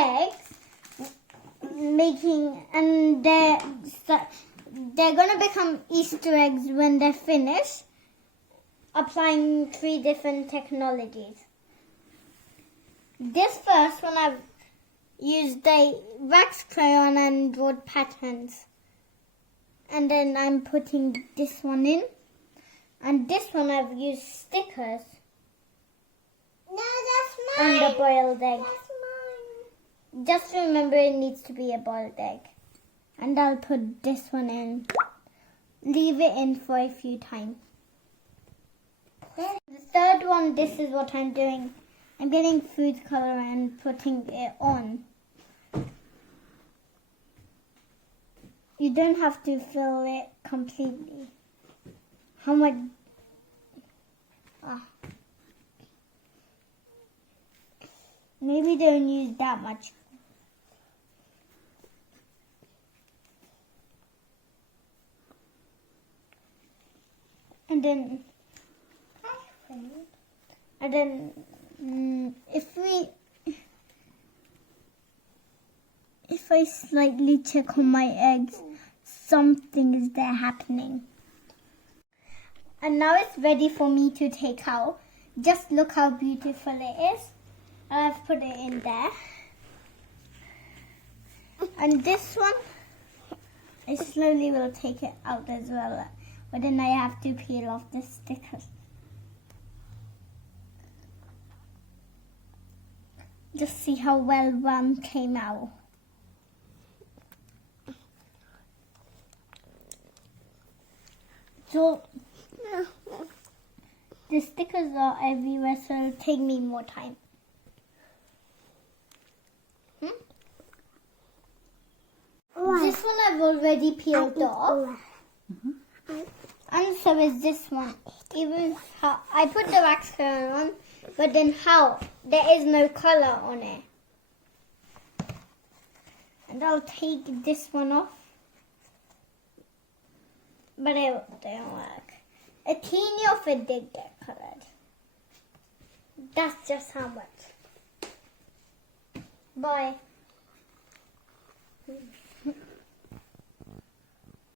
eggs, and they're gonna become Easter eggs when they're finished, applying 3 different technologies. This first one I've used the wax crayon and drawn patterns. And then I'm putting this one in. And this one I've used stickers. No, that's mine. And a boiled egg. That's mine. Just remember it needs to be a boiled egg. And I'll put this one in. Leave it in for a few times. The third one, this is what I'm doing. I'm getting food color and putting it on. You don't have to fill it completely. How much? Maybe don't use that much. And then if I slightly check on my eggs, something is there happening. And now it's ready for me to take out. Just look how beautiful it is. And I've put it in there. And this one, I slowly will take it out as well. But then I have to peel off the stickers. Just see how well one came out. So, the stickers are everywhere, so it'll take me more time. This one I've already peeled off. And so is this one. Even how I put the wax crayon on, but then how? There is no color on it. And I'll take this one off. But it didn't work. A teeny of it did get colored. That's just how much. Bye.